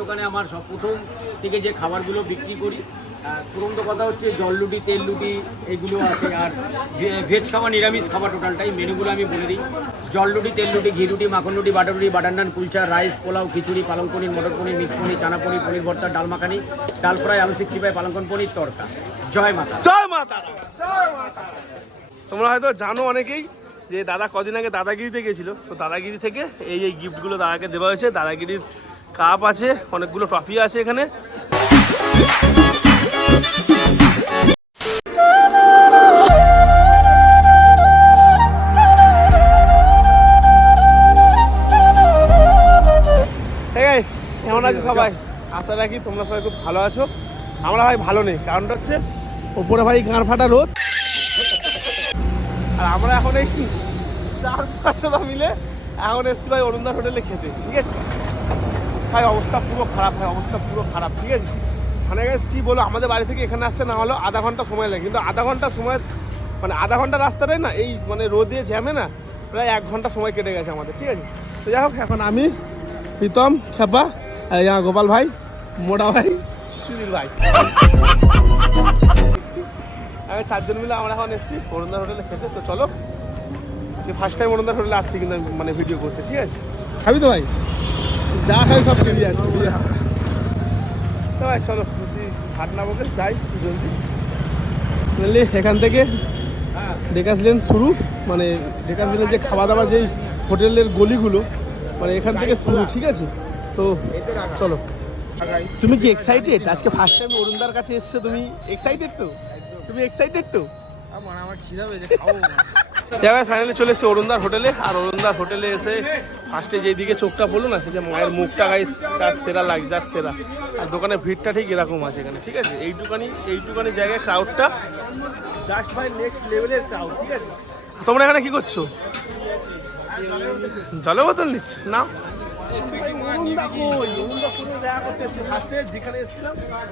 দোকানে আমার সব প্রথম থেকে যে খাবারগুলো বিক্রি করি। প্রথম তো কথা হচ্ছে জল লুটি, তেল লুটি এগুলো আছে। আর ভেজ খাবার, নিরামিষ খাবার টোটালটাই মেনুগুলো আমি বলে দিই। জল লুটি, তেল লুটি, ঘি রুটি মাখন রুটি বাটার রুটি বাটার নান, কুলচা, রাইস, পোলাও, খিচুড়ি, পালং পনির, মটর পনির, মিক্স পনির, চানা পনির পনির ভর্তা, ডাল মাখানি, ডাল ফ্রাই, আলু সিক্সটি ফাইভ পালঙ্কন পনির, তরকা। জয় মাতা। জয় মাতা তোমরা হয়তো জানো অনেকেই যে দাদা কদিন আগে দাদাগিরিতে গেছিল। তো দাদাগিরি থেকে এই এই গিফটগুলো দাদাকে দেওয়া হয়েছে, দাদাগিরির কাপ আছে, অনেকগুলো ট্রফি আছে এখানে। কেমন আছো সবাই? আশা রাখি তোমরা সবাই খুব ভালো আছো। আমরা ভাই ভালো নেই, কারণটা হচ্ছে ওপরে ভাই গাঁড় ফাটা রোদ। আর আমরা এখন এই চার পাঁচটা মিলে এখন এসছি ভাই অরুণদার হোটেলে খেতে, ঠিক আছে? ভাই অবস্থা, পুরো খারাপ ভাই অবস্থা পুরো খারাপ, ঠিক আছে? মানে গেছে, কী বলো আমাদের বাড়ি থেকে এখানে আসতে না হলো আধা ঘণ্টা সময় লাগে। কিন্তু আধা ঘণ্টা সময় মানে আধা ঘণ্টা রাস্তাটাই না, এই মানে রোদে জ্যামে না, প্রায় এক ঘণ্টা সময় কেটে গেছে আমাদের, ঠিক আছে? তো যাই হোক, এখন আমি, প্রীতম, খেপা গোপাল ভাই, মোটা ভাই সুনীল ভাই। আমি চারজন মিলে আমরা এখন এসেছি অরুণদার হোটেলে খেতে। তো চলো, যে ফার্স্ট টাইম অরুণদার হোটেলে আসছি কিন্তু মানে ভিডিও করতে, ঠিক আছে? খাবি তো ভাই? যা খাবি সব কিনে আসছি তো ভাই চলো বেশি হাট না যাই জলদি বুঝলি? এখান থেকে ডেকাস লেন শুরু মানে ডেকাস লেনের যে খাওয়া দাওয়ার যেই হোটেলের গলিগুলো মানে এখান থেকে শুরু ঠিক আছে? তো চলো। তুমি কি এক্সাইটেড আজকে ফার্স্ট টাইম অরুণদার কাছে এসছো তুমি এক্সাইটেড তো? তুমি এক্সাইটেড তো? জায়গায় ফাইনালি চলে এসেছে অরুণদার হোটেলে আর অরুণদার হোটেলে এসে ফার্স্টে যেদিকে চোখটা পড়ল না যে মায়ের মুখটা গাই যা সেরা লাগ যা সেরা। আর দোকানের ভিড়টা ঠিক এরকম আছে এখানে ঠিক আছে? এইটুকানি এইটুকানি জায়গায় ক্রাউডটা জাস্ট ভাই নেক্সট লেভেলের ক্রাউড ঠিক আছে? তোমরা এখানে কি করছ? জলে বোতল নিচ্ছ? না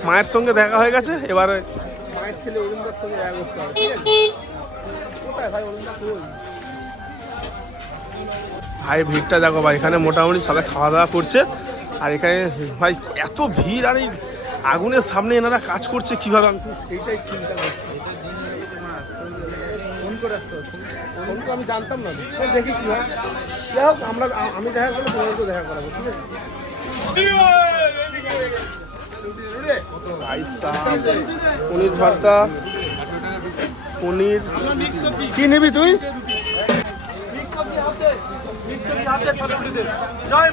মায়ের সঙ্গে দেখা হয়ে গেছে এবারে মায়ের ছেলে অরুণদার সঙ্গে দেখা করতে হবে ঠিক আছে? কোথায় ভাই অরুণদা? কই? ভাই ভিড়টা দেখো ভাই এখানে মোটামুটি সবাই খাওয়া দাওয়া করছে। আর এখানে ভাই এত ভিড় আর এই আগুনের সামনে এনারা কাজ করছে কীভাবে? আমি সেইটাই চিন্তা করছি। করে আসতে হবে। আমি জানতাম না। দেখি কি হয়। যাই হোক আমরা আমি দেখা করলে দেখা করাবো ঠিক আছে? ভাই পনির ভর্তা পনির কি নিবি তুই? জয়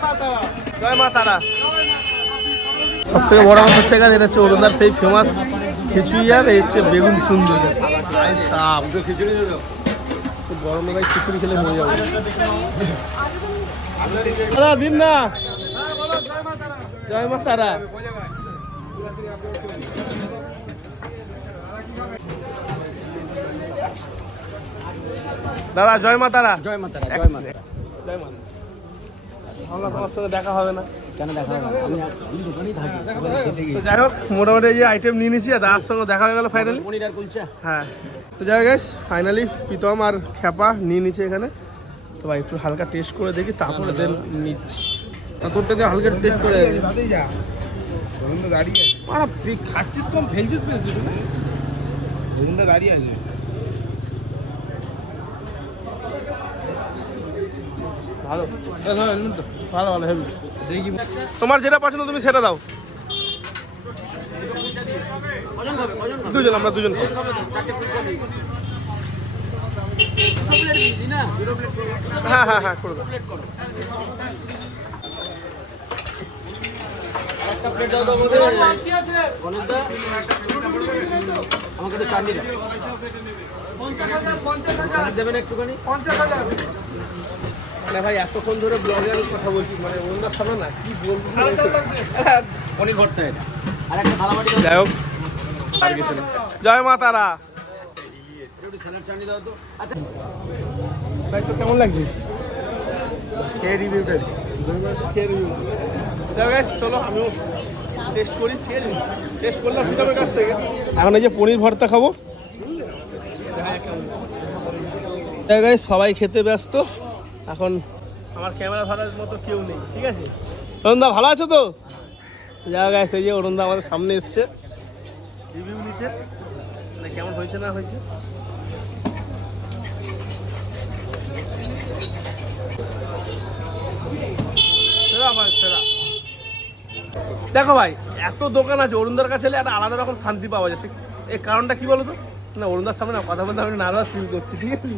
সব থেকে বড় আমার হচ্ছে গেছে এটা হচ্ছে অরুণার সেই ফেমাস খিচুড়ি আর এই হচ্ছে বেগুন সুন্দর। গরমে ভাই খিচুড়ি খেলে হয়ে যাবে দাদা দিন না জয় মা তারা দাদা জয় মা তারা। জয় মাতা জয় মাতা জয় মা আমরা তোমার সঙ্গে দেখা হবে না। তো যাই হোক মোটামুটি যে আইটেম নিয়ে নিয়েছি আর দাদার সঙ্গে দেখা হয়ে গেল ফাইনালি হ্যাঁ। তো যাই হোক ফাইনালি প্রীতম আর খ্যাপা নিয়ে নিচ্ছে এখানে। তো ভাই একটু হালকা টেস্ট করে দেখি তারপরে দেন নিচ্ছি। তোরটা দিয়ে হালকা টেস্ট করে আরে তুই খাচ্ছিস কম ফেলছিস বেশি দাঁড়িয়ে আছে। ভালো। ভালো ভালো হেভি। তোমার যেটা পছন্দ তুমি সেটা দাও। দুজন আমরা দুজন। হ্যাঁ হ্যাঁ হ্যাঁ করে দাও। একটা প্লেট দাও তো আমাকে তো চাটনি দেবেন একটুখানি? মানে ভাই এতক্ষণ ধরে ব্লগে আমি কথা বলছি মানে অন্য সামনে না কি বলব? পনির ভর্তা এটা। আর একটা থালা যাই হোক আর কিছু না। জয় মা তারা। তো। আচ্ছা। ভাই তো কেমন লাগছে? রিভিউটা খেয়ে review। যাই চলো আমিও টেস্ট করি ঠিক আছে টেস্ট করলাম প্রীতমের কাছ থেকে? এখন এই যে পনির ভর্তা খাব। জায়গায় সবাই খেতে ব্যস্ত। এখন আমার ক্যামেরা ধরার মতো কেউ নেই ঠিক আছে? দা ভালো আছো তো? যা গাছ এই যে অরুণদা আমাদের সামনে এসছে। রিভিউ নিতে? মানে কেমন হয়েছে না হয়েছে? সেরা ভাই সেরা। দেখো ভাই এত দোকান আছে অরুণদার কাছে একটা আলাদা রকম শান্তি পাওয়া যায়। এর কারণটা কি বলো তো? না অরুণদার সামনে কথা বলতে আমি নার্ভাস ফিল করছি ঠিক আছে?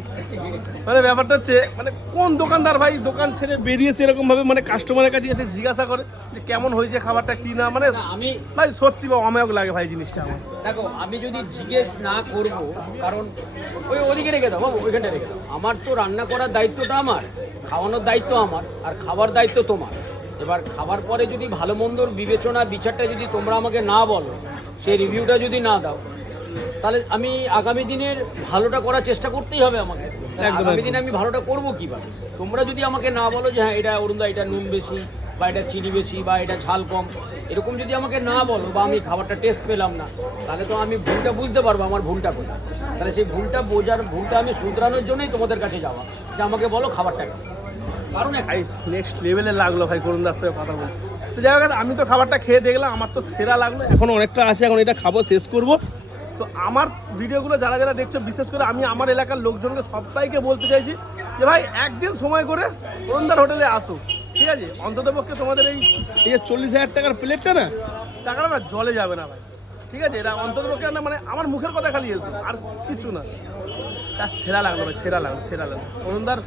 মানে ব্যাপারটা হচ্ছে মানে কোন দোকানদার ভাই দোকান ছেড়ে বেরিয়েছে এরকম ভাবে মানে কাস্টমারের কাছে এসে জিজ্ঞাসা করে যে কেমন হয়েছে খাবারটা কি না মানে আমি ভাই সত্যি বা অমায়ক লাগে ভাই জিনিসটা আমার। দেখো আমি যদি জিজ্ঞেস না করব কারণ ওই ওদিকে রেখে দাও বাবু ওইখানটা রেখে দাও। আমার তো রান্না করার দায়িত্বটা আমার খাওয়ানোর দায়িত্ব আমার আর খাবার দায়িত্ব তোমার। এবার খাবার পরে যদি ভালো মন্দর বিবেচনা বিচারটা যদি তোমরা আমাকে না বলো সেই রিভিউটা যদি না দাও তাহলে আমি আগামী দিনের ভালোটা করার চেষ্টা করতেই হবে আমাকে। আগামী দিনে আমি ভালোটা করব কীভাবে? তোমরা যদি আমাকে না বলো যে হ্যাঁ এটা অরুণদা এটা নুন বেশি বা এটা চিনি বেশি বা এটা ঝাল কম এরকম যদি আমাকে না বলো বা আমি খাবারটা টেস্ট পেলাম না তাহলে তো আমি ভুলটা বুঝতে পারব আমার ভুলটা কোথায়। তাহলে সেই ভুলটা বোঝার ভুলটা আমি শুধরানোর জন্যই তোমাদের কাছে যাওয়া। যে আমাকে বলো খাবারটা কারণ ভাই নেক্সট লেভেলে লাগল ভাই করুন দাস কথা বলতে। তো যাই হোক আমি তো খাবারটা খেয়ে দেখলাম আমার তো সেরা লাগল। এখন অনেকটা আছে এখন এটা খাব শেষ করব। তো আমার ভিডিওগুলো যারা যারা দেখছ বিশেষ করে আমি আমার এলাকার লোকজনকে সবাইকে বলতে চাইছি যে ভাই একদিন সময় করে অরুণদার হোটেলে আসো। ঠিক আছে? অন্তত পক্ষে তোমাদের এই এই যে চল্লিশ হাজার টাকার প্লেটটা না? টাকাটা না জলে যাবে না ভাই। ঠিক আছে? এটা অন্তত পক্ষে না মানে আমার মুখের কথা খালি এসো আর কিছু না। তার সেরা লাগল ভাই সেরা লাগল সেরা লাগল। অরুণদার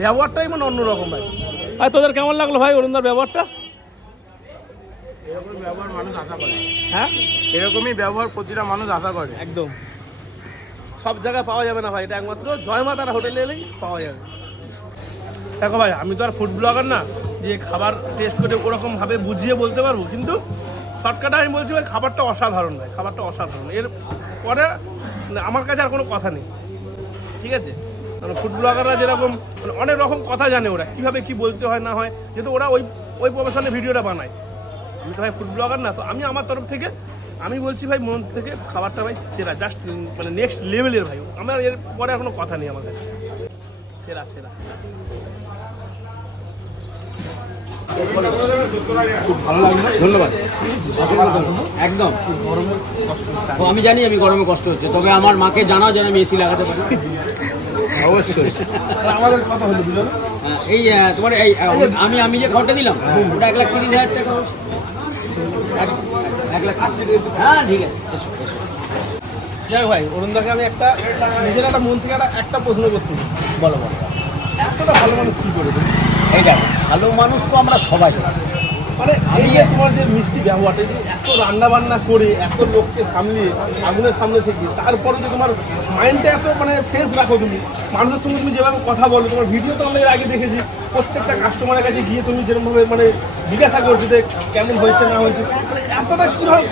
ব্যবহারটাই মানে অন্যরকম ভাই। ভাই তোদের কেমন লাগল ভাই অরুণদার ব্যবহারটা? এরকম ব্যবহার মানুষ আশা করে। হ্যাঁ? এরকমই ব্যবহার প্রতিটা মানুষ আশা করে। একদম। সব জায়গায় পাওয়া যাবে না ভাই এটা একমাত্র জয়মাতার হোটেলে এলেই পাওয়া যাবে। দেখো ভাই আমি তো আর ফুড ব্লগার না যে খাবার টেস্ট করে ওরকম ভাবে বুঝিয়ে বলতে পারব কিন্তু শর্টকাটে আমি বলছি ভাই খাবারটা অসাধারণ ভাই খাবারটা অসাধারণ। এর পরে আমার কাছে আর কোনো কথা নেই। ঠিক আছে? মানে ফুড ব্লগাররা যেরকম মানে অনেক রকম কথা জানে ওরা কীভাবে কি বলতে হয় না হয় যেহেতু ওরা ওই ওই প্রফেশনে ভিডিওটা বানায়। আমি তো ভাই ফুড ব্লগার না তো আমি আমার তরফ থেকে আমি বলছি ভাই মন থেকে খাবারটা ভাই সেরা জাস্ট মানে নেক্সট লেভেলের ভাই। আমার এর পরে আর কোনো কথা নেই আমার কাছে। সেরা সেরা। ধন্যবাদ। একদম। আমি জানি আমি গরমে কষ্ট হচ্ছে তবে আমার মাকে জানাও যেন আমি এসি লাগাতে পারি। অবশ্যই। কথা হ্যাঁ, এই তোমার এই আমি আমি যে খাবারটা দিলাম ওটা এক লাখ তিরিশ হাজার টাকা। লাখ হ্যাঁ যাই ভাই, অরুণদাকে আমি একটা নিজের একটা মন থেকে একটা প্রশ্ন করতে বলো বলো। এতটা ভালো মানুষ কি করে? এই দেখো, ভালো মানুষ তো আমরা সবাই মানে তোমার যে মিষ্টি ব্যবহারটা যে এত রান্না বান্না করে, এত লোককে আগুনের সামনে থেকে যে তোমার মাইন্ডটা এত মানে ফ্রেশ রাখো তুমি। মানুষের সঙ্গে তুমি কথা তোমার ভিডিও তো আগে দেখেছি, প্রত্যেকটা কাস্টমারের কাছে গিয়ে তুমি যেরকমভাবে মানে জিজ্ঞাসা করছ যে কেমন হয়েছে, না হয়েছে মানে এতটা কীভাবে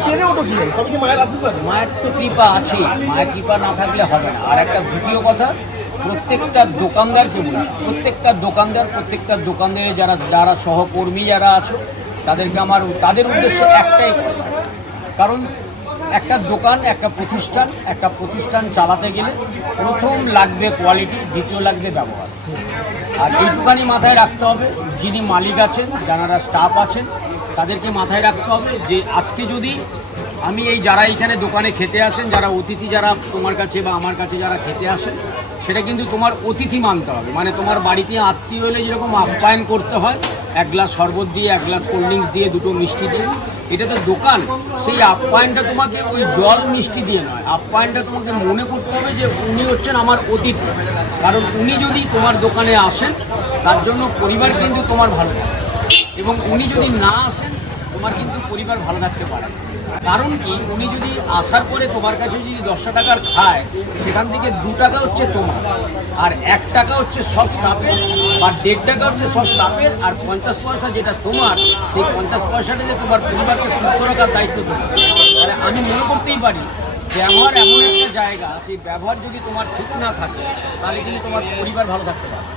মায়ের মায়ের তো আছে, মায়ের না থাকলে হবে না। দ্বিতীয় কথা, প্রত্যেকটা দোকানদারকে বলি প্রত্যেকটা দোকানদার, প্রত্যেকটা দোকানদারে যারা যারা সহকর্মী যারা আছো তাদেরকে আমার তাদের উদ্দেশ্য একটাই কারণ একটা দোকান, একটা প্রতিষ্ঠান একটা প্রতিষ্ঠান চালাতে গেলে প্রথম লাগবে কোয়ালিটি দ্বিতীয় লাগবে ব্যবহার। আর এইটুখানি মাথায় রাখতে হবে, যিনি মালিক আছেন যারা স্টাফ আছেন, তাদেরকে মাথায় রাখতে হবে যে আজকে যদি আমি এই যারা এখানে দোকানে খেতে আসেন, যারা অতিথি যারা তোমার কাছে বা আমার কাছে যারা খেতে আসেন, সেটা কিন্তু তোমার অতিথি মানতে হবে। মানে তোমার বাড়িতে আত্মীয় হলে যেরকম আপ্যায়ন করতে হয় এক গ্লাস শরবত দিয়ে, এক গ্লাস কোল্ড ড্রিঙ্কস দিয়ে, দুটো মিষ্টি দিয়ে। এটা তো দোকান। সেই আপ্যায়নটা তোমাকে ওই জল মিষ্টি দিয়ে নয়। আপ্যায়নটা তোমাকে মনে করতে হবে যে উনি হচ্ছেন আমার অতিথি। কারণ উনি যদি তোমার দোকানে আসেন, তার জন্য পরিবার কিন্তু তোমার ভালো। এবং উনি যদি না আসেন, তোমার কিন্তু পরিবার ভালো থাকতে পারে কারণ কি? উনি যদি আসার পরে তোমার কাছে যদি দশটা টাকার খায়, সেখান থেকে দু টাকা হচ্ছে তোমার। আর এক টাকা হচ্ছে সব স্টাফের। বা দেড় টাকা হচ্ছে সব স্টাফের, আর পঞ্চাশ পয়সা যেটা তোমার, সেই পঞ্চাশ পয়সাটা যে তোমার পরিবারকে সুস্থ রাখার দায়িত্ব তোমার। তাহলে আমি মনে করতেই পারি, ব্যবহার এমন একটা জায়গা, সেই ব্যবহার যদি তোমার ঠিক না থাকে, তাহলে কিন্তু তোমার পরিবার ভালো থাকতে পারে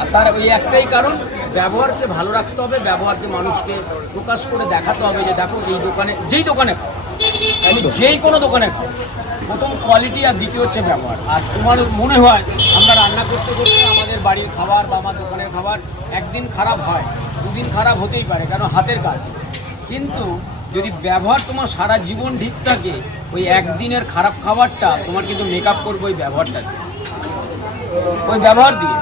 আর তার ওই একটাই কারণ, ব্যবহারকে ভালো রাখতে হবে, ব্যবহারকে মানুষকে প্রকাশ করে দেখাতে হবে যে দেখো এই দোকানে, যেই দোকানে আমি যেই কোনো দোকানে প্রথম কোয়ালিটি আর দ্বিতীয় হচ্ছে ব্যবহার। আর তোমার মনে হয় আমরা রান্না করতে করতে আমাদের বাড়ির খাবার বা আমার দোকানের খাবার একদিন খারাপ হয়, দুদিন খারাপ হতেই পারে কারণ হাতের কাজ। কিন্তু যদি ব্যবহার তোমার সারা জীবন ঠিক থাকে, ওই একদিনের খারাপ খাবারটা তোমার কিন্তু মেকআপ করবে ওই ব্যবহারটা ওই ব্যবহার দিয়ে।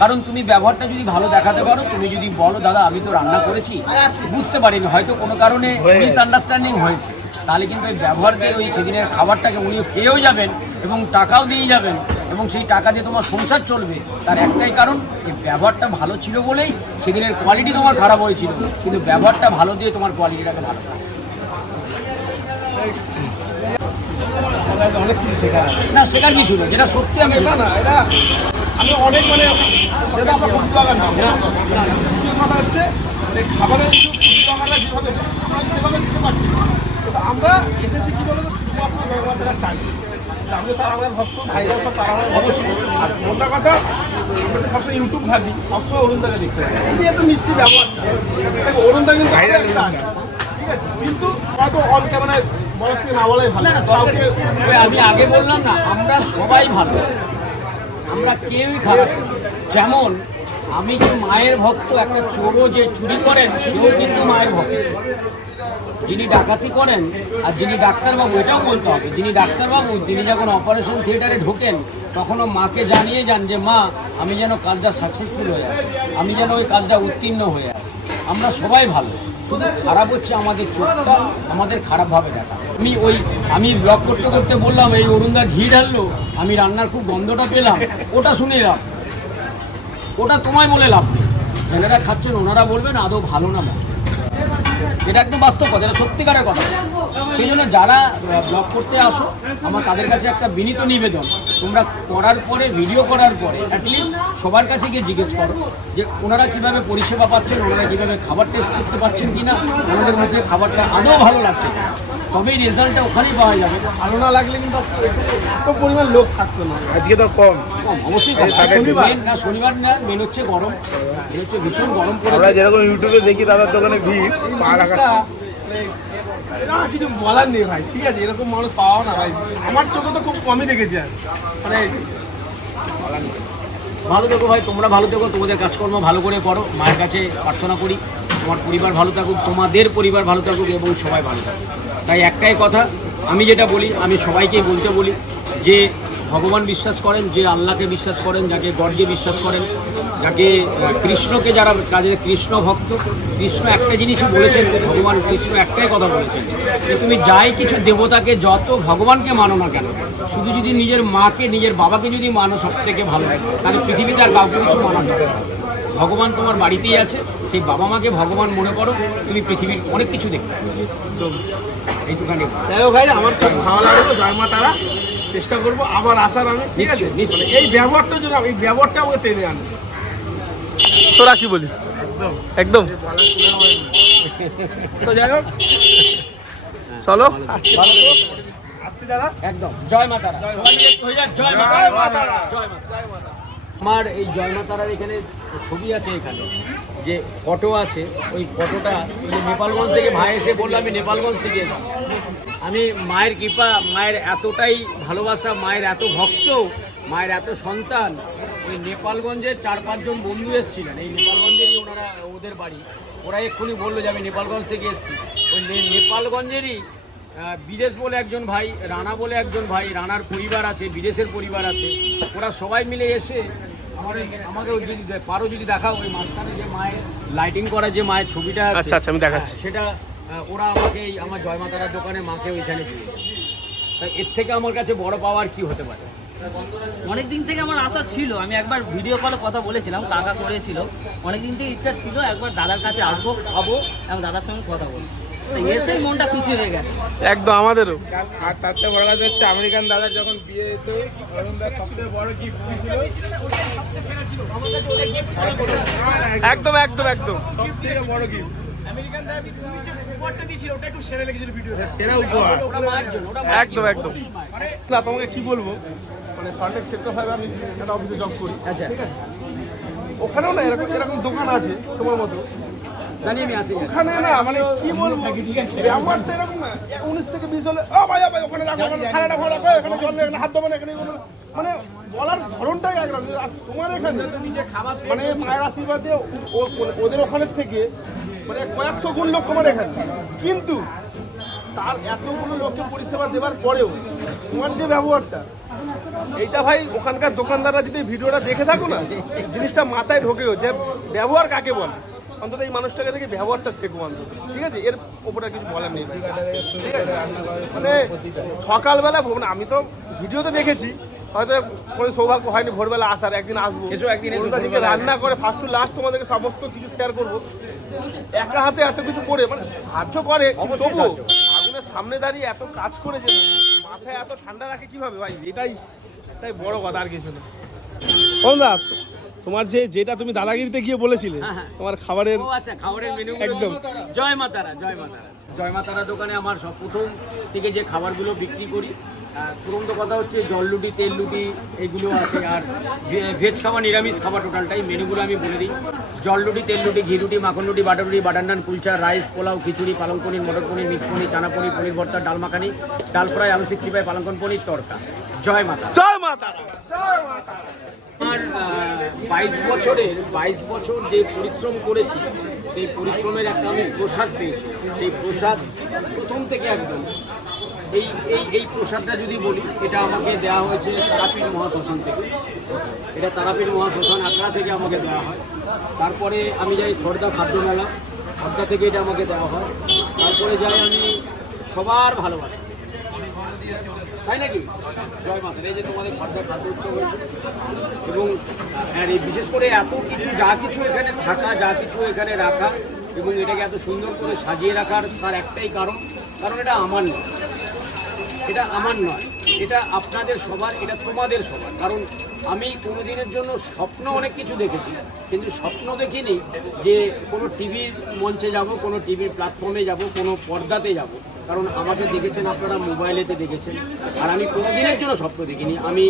কারণ তুমি ব্যবহারটা যদি ভালো দেখাতে পারো তুমি যদি বলো দাদা আমি তো রান্না করেছি। বুঝতে পারিনি হয়তো কোনো কারণে মিসআন্ডারস্ট্যান্ডিং হয়েছে। তাহলে কিন্তু ওই ব্যবহার দিয়ে ওই সেদিনের খাবারটাকে উনি খেয়েও যাবেন এবং টাকাও দিয়ে যাবেন এবং সেই টাকা দিয়ে তোমার সংসার চলবে। তার একটাই কারণ এই ব্যবহারটা ভালো ছিল বলেই সেদিনের কোয়ালিটি তোমার খারাপ হয়েছিল। কিন্তু ব্যবহারটা ভালো দিয়ে তোমার কোয়ালিটিটাকে ভালো না শেখার কিছু না যেটা সত্যি আমি না এটা আমি অনেক মানে যেটা আমরা ফুড বাগান না কথা হচ্ছে মানে খাবারের কিছু ফুড বাগানরা যেভাবে আমরা সেভাবে দিতে পারছি কিন্তু আমরা এসেছি কি বলতো শুধুমাত্র ব্যবহারটা চাই। আমি তার আমার ভক্ত তারা অবশ্যই। আর মোটা কথা আমরা সবসময় ইউটিউব ঘাটি সবসময় অরুণদাকে দেখতে পাই এই এত মিষ্টি ব্যবহার অরুণদা কিন্তু ঠিক আছে কিন্তু হয়তো অন ক্যামেরায় বলার থেকে না বলাই ভালো। আমি আগে বললাম না আমরা সবাই ভালো। আমরা কেউই খারাপ যেমন, আমি যে মায়ের ভক্ত, একটা চোরও যে চুরি করেন, সেও কিন্তু মায়ের ভক্ত। যিনি ডাকাতি করেন আর যিনি ডাক্তারবাবু, এটাও বলতে হবে, যিনি ডাক্তারবাবু, তিনি যখন অপারেশন থিয়েটারে ঢোকেন, তখনও মাকে জানিয়ে যান যে, মা, আমি যেন কাজটা সাকসেসফুল হয়ে আসি আমি যেন ওই কাজটা উত্তীর্ণ হয়ে আসি আমরা সবাই ভালো, শুধু খারাপ হচ্ছে আমাদের চোখটা, আমাদের খারাপভাবে দেখা। আমি ওই, আমি ব্লগ করতে করতে বললাম, এই অরুণদা ঘি ঢাললো। আমি রান্নার খুব গন্ধটা পেলাম। ওটা শুনে লাভ ওটা তোমায় বলে লাভ নেই। যারা খাচ্ছেন, ওনারা বলবেন, আদৌ ভালো না এটা একদম বাস্তব কথা, এটা সত্যিকারের কথা। সেই জন্য যারা ব্লগ করতে আসো আমার তাদের কাছে একটা বিনীত নিবেদন। তোমরা করার পরে ভিডিও করার পরে অ্যাটলিস্ট সবার কাছে গিয়ে জিজ্ঞেস করো যে ওনারা কীভাবে পরিষেবা পাচ্ছেন ওনারা কীভাবে খাবার টেস্ট করতে পারছেন কি না ওনাদের মধ্যে খাবারটা আদৌ ভালো লাগছে তবেই রেজাল্টটা ওখানেই পাওয়া যাবে। ভালো না লাগলে কিন্তু এত পরিমাণ লোক থাকতো না। আজকে তো কম। কম, অবশ্যই। শনিবার। মেন না শনিবার না মেন হচ্ছে গরম। মেন হচ্ছে ভীষণ গরম আমরা পড়েছে যেরকম ইউটিউবে দেখি দাদার দোকানে ভিড়। পা রাখা জিনিসটা, না, কিছু বলার নেই ভাই, ঠিক আছে, এরকম মানুষ পাওয়া না ভাই। আমার চোখে তো খুব কমই দেখেছি আর মানে ভালো থেকো ভাই, তোমরা ভালো থেকো, তোমাদের কাজকর্ম ভালো করে করো, মায়ের কাছে প্রার্থনা করি। তোমার পরিবার ভালো থাকুক, তোমাদের পরিবার ভালো থাকুক এবং সবাই ভালো থাকুক। তাই একটাই কথা, আমি যেটা বলি, আমি সবাইকেই বলতে বলি যে ভগবান বিশ্বাস করেন, যে আল্লাহকে বিশ্বাস করেন, যাকে গডকে বিশ্বাস করেন, যাকে কৃষ্ণকে যারা কাজে কৃষ্ণ ভক্ত। কৃষ্ণ একটা জিনিসই বলেছেন, ভগবান কৃষ্ণ একটাই কথা বলেছেন, যে তুমি যাই কিছু দেবতাকে যত ভগবানকে মানো না কেন, শুধু যদি নিজের মাকে, নিজের বাবাকে যদি মানো সব থেকে ভালো, তাহলে পৃথিবীতে আর কাউকে কিছু মানা যাবে। ভগবান তোমার বাড়িতেই আছে, সেই বাবা মাকে ভগবান মনে করো, তুমি পৃথিবীর অনেক কিছু দেখতে তো এইটুখানি। ভাই, আমার খুব ভালো লাগল, জয় মা তারা। চেষ্টা করব আবার আসার আমি ঠিক আছে। মানে এই ব্যবহারটা যদি এই ব্যবহারটা আমাকে টেনে আনবে তোরা কি বলিস? একদম। তো যাই হোক। চলো। আসছি দাদা। একদম। জয় মাতারা জয় জয় আমার এই জয় মাতারার এখানে ছবি আছে এখানে। যে ফটো আছে, ওই ফটোটা নেপালগঞ্জ থেকে ভাই এসে বলল, আমি নেপালগঞ্জ থেকে আমি মায়ের কৃপা, মায়ের এতটাই ভালোবাসা, মায়ের এত ভক্ত, মায়ের এত সন্তান, ওই নেপালগঞ্জের চার পাঁচজন বন্ধু এসেছিলেন। এই নেপালগঞ্জেরই ওনারা, ওদের বাড়ি। ওরা এক্ষুনি বলল যে, আমি নেপালগঞ্জ থেকে এসেছি। ওই নেপালগঞ্জেরই বিদেশ বলে একজন ভাই, রানা বলে একজন ভাই, রানার পরিবার আছে, বিদেশের পরিবার আছে। ওরা সবাই মিলে এসে আমাকে ওই যদি পারো যদি দেখাও ওই মাঝখানে যে মায়ের লাইটিং করা যে মায়ের ছবিটা আচ্ছা, আচ্ছা, আমি দেখাচ্ছি। হ্যাঁ, সেটা ওরা আমাকে আমার জয়মাতারার দোকানে মাকে ওইখানে দিয়ে তাই এর থেকে আমার কাছে বড় পাওয়ার কি হতে পারে? অনেক দিন থেকে আমার আশা ছিল আমি একবার ভিডিও কলে কথা বলেছিলাম কাকা করেছিল। অনেক দিন থেকে ইচ্ছা ছিল একবার দাদার কাছে আসব খাব এবং দাদার সঙ্গে কথা বলব। মনটা খুশি হয়ে গেছে। একদম আমাদেরও। আর তার থেকে বড় কথা হচ্ছে আমেরিকান দাদার যখন বিয়ে তো সবচেয়ে বড় গিফট একদম একদম একদম। বড় গিফট একদম একদম। না তোমাকে কি বলব? মানে সল্টেক সেক্টর ফাইভে আমি একটা অফিসে জব করি। আচ্ছা। ওখানেও না এরকম এরকম দোকান আছে তোমার মতো। মানে কি তো এরকম উনিশ থেকে বিশ হলে ভাই ভাই, ওখানে হাত এখানে মানে বলার ধরনটাই একরকম। তোমার এখানে মানে মায়ের আশীর্বাদে ওদের ওখানে থেকে মানে কয়েকশো গুণ লোক তোমার এখানে। কিন্তু তার এতগুলো লোককে পরিষেবা দেওয়ার পরেও তোমার যে ব্যবহারটা, এইটা ভাই ওখানকার দোকানদাররা যদি ভিডিওটা দেখে থাকো না, জিনিসটা মাথায় ঢোকেও যে ব্যবহার কাকে বলে? অন্তত এই মানুষটাকে দেখে ব্যবহারটা শেখো অন্তত ঠিক আছে? এর ওপরে আর কিছু বলার নেই ঠিক আছে? মানে সকালবেলা ভোর- আমি তো ভিডিওতে দেখেছি হয়তো কোনো সৌভাগ্য হয়নি ভোরবেলা আসার একদিন আসব। এসো একদিন রান্না করে ফার্স্ট টু লাস্ট তোমাদেরকে সমস্ত কিছু শেয়ার করব। একা হাতে এত কিছু করে মানে সাহায্য করে সাহায্য। আগুনের সামনে দাঁড়িয়ে এত কাজ করে যে মাথায় এত ঠান্ডা রাখে কীভাবে? ভাই এটাই এটাই বড় কথা আর কিছু না। তোমার যে যেটা তুমি দাদাগিরিতে গিয়ে বলেছিলে হ্যাঁ, হ্যাঁ। তোমার খাবারের আচ্ছা খাবারের মেনু একদম। জয় মাতারা জয় মাতারা। জয় মাতারা দোকানে আমার সব প্রথম থেকে যে খাবারগুলো বিক্রি করি। তুরন্ত কথা হচ্ছে জল লুটি তেল লুটি এগুলো আছে আর ভেজ খাবার নিরামিষ খাবার টোটালটাই মেনুগুলো আমি বলে দিই। জল লুটি তেল লুটি ঘি রুটি মাখন রুটি বাটার রুটি বাটার নান কুলচা রাইস পোলাও খিচুড়ি পালং পনির মটর পনির মিক্স পনির চানা পনির পনির ভর্তা ডাল মাখানি ডাল ফ্রাই আলু সিক্সটি ফাইভ পালঙ্কন পনির তড়কা জয় মাতা জয় মাতা জয় মাতা আমার বাইশ বছরের, বাইশ বছর যে পরিশ্রম করেছি, সেই পরিশ্রমের একটা আমি প্রসাদ পেয়েছি। সেই প্রসাদ প্রথম থেকে একদম। এই এই এই প্রসাদটা যদি বলি, এটা আমাকে দেওয়া হয়েছে তারাপীঠ মহাশ্মশান থেকে। এটা তারাপীঠ মহাশ্মশান আখড়া থেকে আমাকে দেওয়া হয়। তারপরে আমি যাই খর্দা খাদ্য মেলা খর্দা থেকে এটা আমাকে দেওয়া হয়। তারপরে যাই আমি সবার ভালোবাসা। তাই নাকি? জয় মাতা। এই যে তোমাদের উৎসব হয়েছে। এবং, আর এই বিশেষ করে এত কিছু, যা কিছু এখানে থাকা, যা কিছু এখানে রাখা, এবং এটাকে এত সুন্দর করে সাজিয়ে রাখার তার একটাই কারণ কারণ এটা আমার নয়। এটা আমার নয়। এটা আপনাদের সবার, এটা তোমাদের সবার। কারণ আমি কোনো দিনের জন্য স্বপ্ন অনেক কিছু দেখেছি, কিন্তু স্বপ্ন দেখিনি যে কোনো টিভির মঞ্চে যাব, কোনো টিভির প্ল্যাটফর্মে যাব, কোনো পর্দাতে যাব। কারণ আমাকে দেখেছেন আপনারা মোবাইলেতে দেখেছেন। আর আমি কোনো দিনের জন্য স্বপ্ন দেখিনি। আমি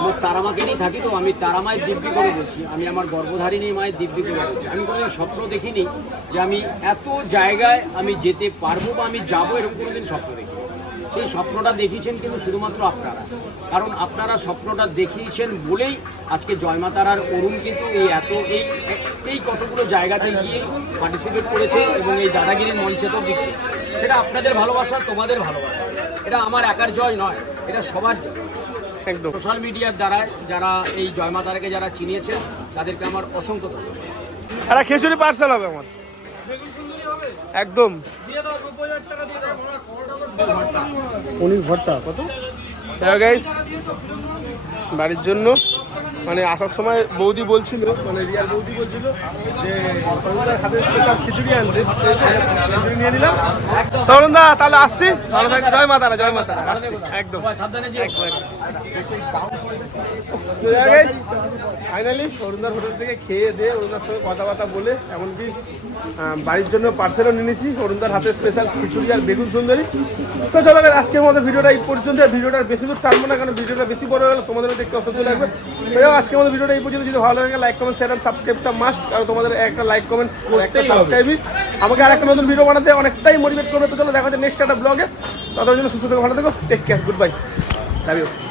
আমার তারামাকে নিয়ে থাকি, তো আমি তারামায়ের দিব্যি করে বলছি। আমি আমার গর্ভধারিণী মায়ের দিব্যি করে বলছি। আমি কোনোদিন স্বপ্ন দেখিনি যে আমি এত জায়গায় আমি যেতে পারব বা আমি যাব এরকম কোনোদিন স্বপ্ন দেখি সেই স্বপ্নটা দেখিয়েছেন কিন্তু শুধুমাত্র আপনারা। কারণ আপনারা স্বপ্নটা দেখিয়েছেন বলেই আজকে জয়মাতারার অরুণ কিন্তু এই এত এই এই কতগুলো জায়গাতে গিয়ে পার্টিসিপেট করেছে এবং এই দাদাগিরির মঞ্চে তো দিচ্ছে। সেটা আপনাদের ভালোবাসা তোমাদের ভালোবাসা। এটা আমার একার জয় নয় এটা সবার জয়। একদম। সোশ্যাল মিডিয়ার দ্বারা যারা এই জয়মাতারাকে যারা চিনিয়েছেন তাদেরকে আমার অসংখ্য ধন্যবাদ। একটা খিচুড়ি পার্সেল হবে আমার। একদম। পনির ভর্তা। কত? গাইস বাড়ির জন্য মানে আসার সময় বৌদি বলছিল মানে রিয়ার বৌদি বলছিল যে তোমাদের হাতে স্পেশাল খিচুড়ি আনতে। খিচুড়ি নিয়ে নিলাম। তরুণ দা, তাহলে আসছি। ভালো থাকবে জয় মাতারা জয় মাতারা। আসছি। একদম। যেও। ফাইনালি অরুণদার হোটেল থেকে খেয়ে দিয়ে অরুণদার সঙ্গে কথাবার্তা বলে এমনকি বাড়ির জন্য পার্সেলও নিয়েছি। অরুণদার হাতে স্পেশাল খিচুড়ি আর বেগুন সুন্দরী। তো চলো আজকের মতো ভিডিওটা এই পর্যন্ত। ভিডিওটার বেশি দূর টানবো না কারণ ভিডিওটা বেশি বড় হয়ে গেলো তোমাদেরও দেখতে অসহ্য লাগবে। আজকের মতো ভিডিওটা এই পর্যন্ত। যদি ভালো লাগে লাইক কমেন্ট শেয়ার সাবস্ক্রাইবটা মাস্ট কারণ তোমাদের একটা লাইক কমেন্ট একটা সাবস্ক্রাইবই আমাকে আর একটা নতুন ভিডিও বানাতে অনেকটাই মোটিভেট করবে। তো চলো দেখা হচ্ছে নেক্সট একটা ব্লগে ততদিন জন্য সুস্থ থেকো ভালো থেকো take care good bye love you